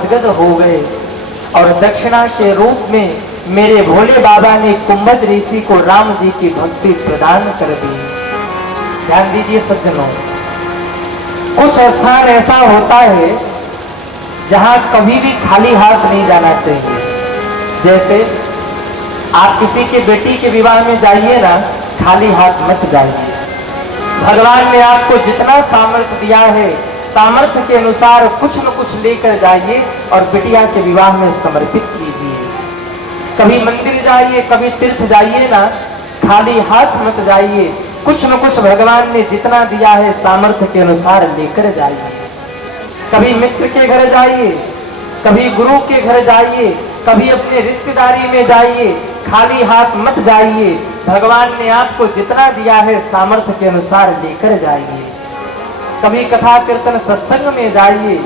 गदगद हो गए और दक्षिणा के रूप में मेरे भोले बाबा ने कुंभज ऋषि को राम जी की भक्ति प्रदान कर दी। ध्यान दीजिए सज्जनों, कुछ स्थान ऐसा होता है जहां कभी भी खाली हाथ नहीं जाना चाहिए। जैसे आप किसी के बेटी के विवाह में जाइए ना, खाली हाथ मत जाइए। भगवान ने आपको जितना सामर्थ्य दिया है, सामर्थ्य के अनुसार कुछ न कुछ लेकर जाइए और बिटिया के विवाह में समर्पित कीजिए। कभी मंदिर जाइए, कभी तीर्थ जाइए ना, खाली हाथ मत जाइए। कुछ न कुछ भगवान ने जितना दिया है सामर्थ्य के अनुसार लेकर जाइए। कभी मित्र के घर जाइए, कभी गुरु के घर जाइए, कभी अपने रिश्तेदारी में जाइए, खाली हाथ मत जाइए। भगवान ने आपको जितना दिया है सामर्थ्य के अनुसार लेकर जाइए। कभी कथा कीर्तन सत्संग में जाइए,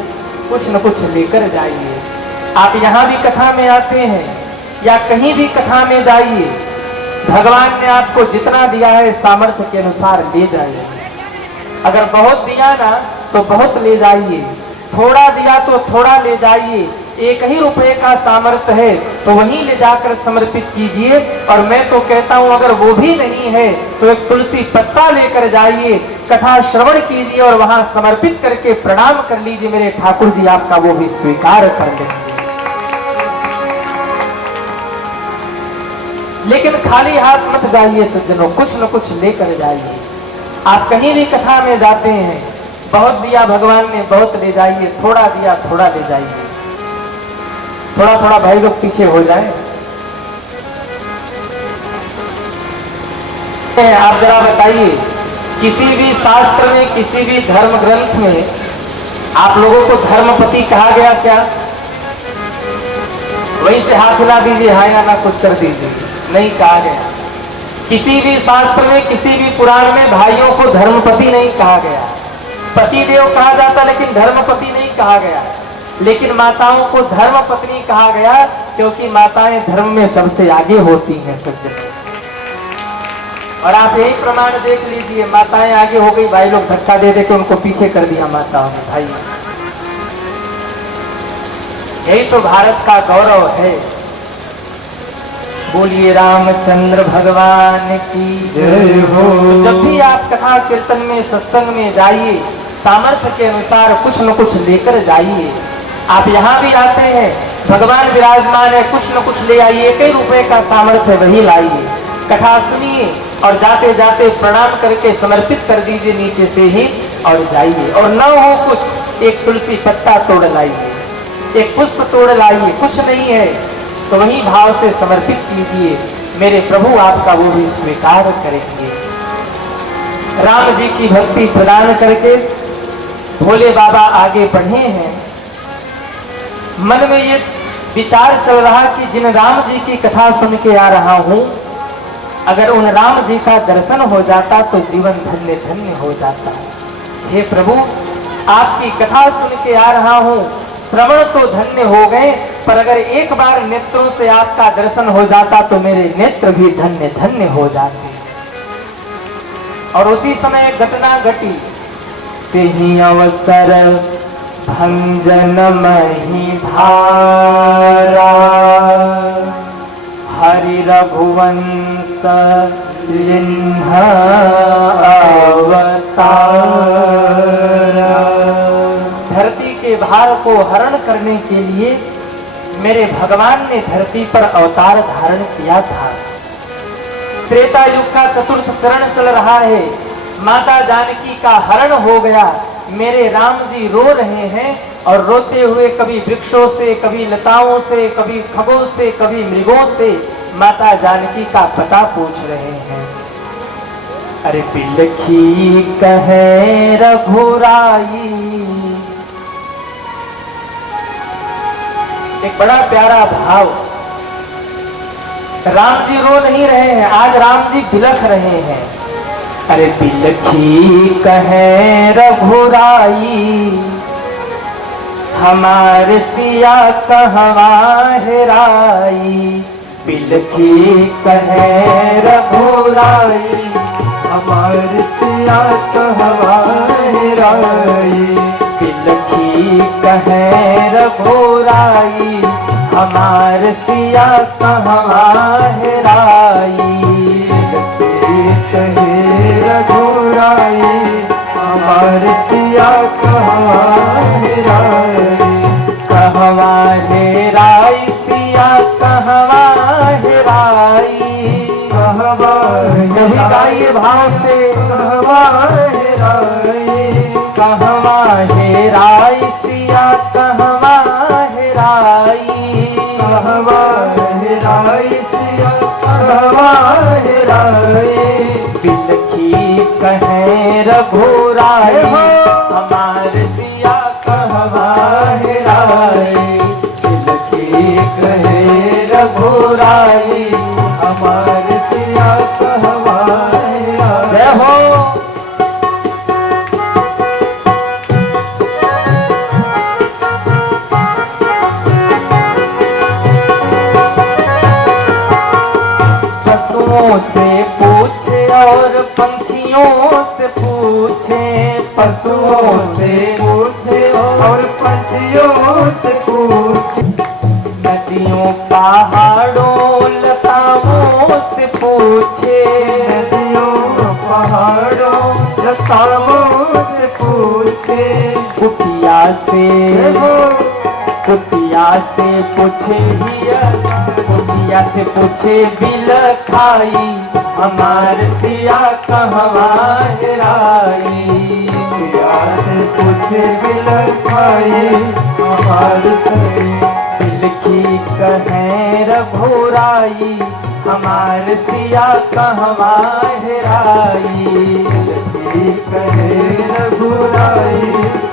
कुछ न कुछ लेकर जाइए। आप यहाँ भी कथा में आते हैं या कहीं भी कथा में जाइए, भगवान ने आपको जितना दिया है सामर्थ्य के अनुसार ले जाइए। अगर बहुत दिया ना तो बहुत ले जाइए, थोड़ा दिया तो थोड़ा ले जाइए। 1 ही रुपए का सामर्थ्य है तो वहीं ले जाकर समर्पित कीजिए। और मैं तो कहता हूं अगर वो भी नहीं है तो एक तुलसी पत्ता लेकर जाइए, कथा श्रवण कीजिए और वहां समर्पित करके प्रणाम कर लीजिए। मेरे ठाकुर जी आपका वो भी स्वीकार कर लेंगे। लेकिन खाली हाथ मत जाइए सज्जनों, कुछ न कुछ लेकर जाइए। आप कहीं भी कथा में जाते हैं, बहुत दिया भगवान ने बहुत ले जाइए, थोड़ा दिया थोड़ा ले जाइए। थोड़ा थोड़ा भाई लोग पीछे हो जाए। आप जरा बताइए, किसी भी शास्त्र में, किसी भी धर्म ग्रंथ में आप लोगों को धर्मपति कहा गया क्या? वहीं से हाथ हिला दीजिए, हाँ या ना कुछ कर दीजिए। नहीं कहा गया। किसी भी शास्त्र में, किसी भी पुराण में भाइयों को धर्मपति नहीं कहा गया। पति देव कहा जाता लेकिन धर्मपति नहीं कहा गया। लेकिन माताओं को धर्म पत्नी कहा गया क्योंकि माताएं धर्म में सबसे आगे होती हैं सज्जन। और आप यही प्रमाण देख लीजिए, माताएं आगे हो गई, भाई लोग धक्का दे दे के उनको पीछे कर दिया माताओं ने। भाई यही तो भारत का गौरव है। बोलिए रामचंद्र भगवान की जय हो। तो जब भी आप कथा कीर्तन में, सत्संग में जाइए, सामर्थ्य के अनुसार कुछ न कुछ लेकर जाइए। आप यहाँ भी आते हैं, भगवान विराजमान है, कुछ न कुछ ले आइए। 1 ही रुपए का सामर्थ्य वही लाइए, कथा सुनिए और जाते जाते प्रणाम करके समर्पित कर दीजिए नीचे से ही और जाइए। और न हो कुछ, एक तुलसी पत्ता तोड़ लाइए, एक पुष्प तोड़ लाइए, कुछ नहीं है तो वही भाव से समर्पित कीजिए। मेरे प्रभु आपका वो भी स्वीकार करेंगे। राम जी की भक्ति प्रदान करके भोले बाबा आगे बढ़े हैं। मन में ये विचार चल रहा कि जिन राम जी की कथा सुन के आ रहा हूं, अगर उन राम जी का दर्शन हो जाता तो जीवन धन्य धन्य हो जाता। हे प्रभु, आपकी कथा सुन के आ रहा हूं, श्रवण तो धन्य हो गए, पर अगर एक बार नेत्रों से आपका दर्शन हो जाता तो मेरे नेत्र भी धन्य धन्य हो जाते। और उसी समय एक घटना घटी। तेहि अवसर भंजन मही भारा, हरि रघुवंश लिन्ह अवतार। धरती के भार को हरण करने के लिए मेरे भगवान ने धरती पर अवतार धारण किया था। त्रेता युग का चतुर्थ चरण चल रहा है। माता जानकी का हरण हो गया। मेरे राम जी रो रहे हैं और रोते हुए कभी वृक्षों से, कभी लताओं से, कभी खगों से, कभी मृगों से माता जानकी का पता पूछ रहे हैं। अरे बिलखी कहे रघुराई। एक बड़ा प्यारा भाव। राम जी रो नहीं रहे हैं, आज राम जी बिलख रहे हैं। अरे बिलखी कहे रघुराई, हमारे सिया कहवा हेराई। बिलखी कहे रघुराई, हमारे सिया कहवा हेराई। बिलखी कहे रघुराई हमार सिया कहवा हेराई। कहे रघुराई हमार सिया कहवा हेराई। कहवा हेराई सिया कहवा हेराई। कहवा सभी गाइए भाव से। कहवा हेराई। कहवा हेराई सिया कहवा हेराई। कहवा हेराई सिया कहवा हेराई। बिलखी कहे रघुराई हमार सिया कहवा हेराई। बिलखी कहे रघुराई हमार सिया कहवा हेराई। जय हो। पशुओं से पूछे और पंछियों से पूछे। पशुओं से पूछे और पंछियों से पूछे। नदियों पहाड़ों लताओं से पूछे। नदियों पहाड़ों लताओं से पूछे। कुटिया से पूछे हिया। कुटिया से पूछे बिलखाई हमार सिया कहवा हेराई। कुटिया से पूछे बिलखाई हमार सिया। बिलखी कहे रघुराई हमार सिया कहवा हेराई। बिलखी कहे रघुराई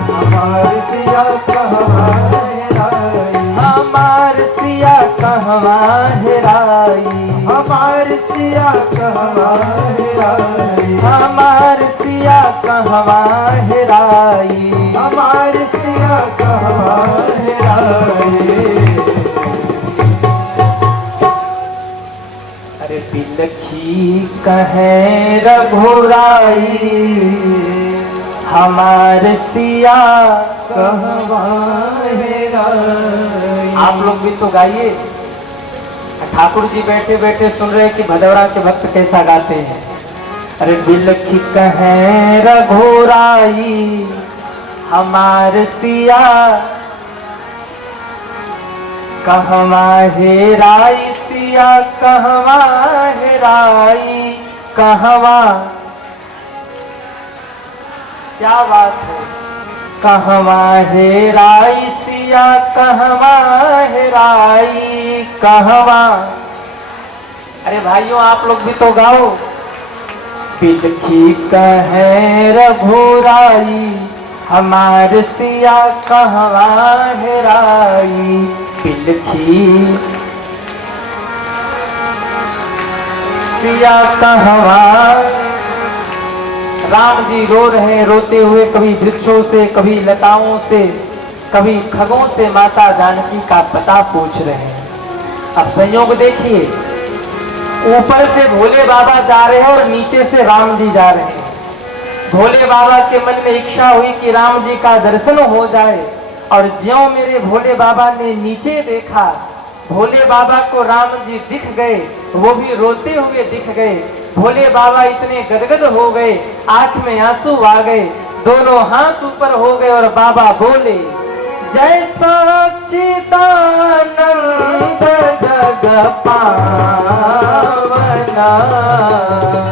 हमार सिया कहवा हेराई। हमार सिया कहवा हेराई। हमार सिया कहवा हेराई। हमार सिया कहवा हेराई। हमार सिया कहवा हेराई। अरे बिलखी कहे रघुराई हमार सिया कहवा हेराई। आप लोग भी तो गाइए। ठाकुर जी बैठे बैठे सुन रहे कि भदौरा के भक्त कैसा गाते हैं। अरे बिलखी कहे रघुराई हमार सिया कहवा हेराई। सिया कहवा हेराई। कहवा क्या बात है। कहवा हेराई सिया कहवा हेराई। कहवा। अरे भाइयों आप लोग भी तो गाओ। बिलखी कहे रघुराई हमार सिया कहवा हेराई। बिलखी सिया कहवा। राम जी रो रहे हैं, रोते हुए कभी वृक्षों से, कभी लताओं से, कभी खगों से माता जानकी का पता पूछ रहे हैं। अब संयोग देखिए, ऊपर से भोले बाबा जा रहे हैं और नीचे से राम जी जा रहे हैं। भोले बाबा के मन में इच्छा हुई कि राम जी का दर्शन हो जाए, और ज्यों मेरे भोले बाबा ने नीचे देखा, भोले बाबा को राम जी दिख गए, वो भी रोते हुए दिख गए। भोले बाबा इतने गदगद हो गए, आंख में आंसू आ गए, दोनों हाथ ऊपर हो गए और बाबा बोले, जय सच्चिदानंद जग पावना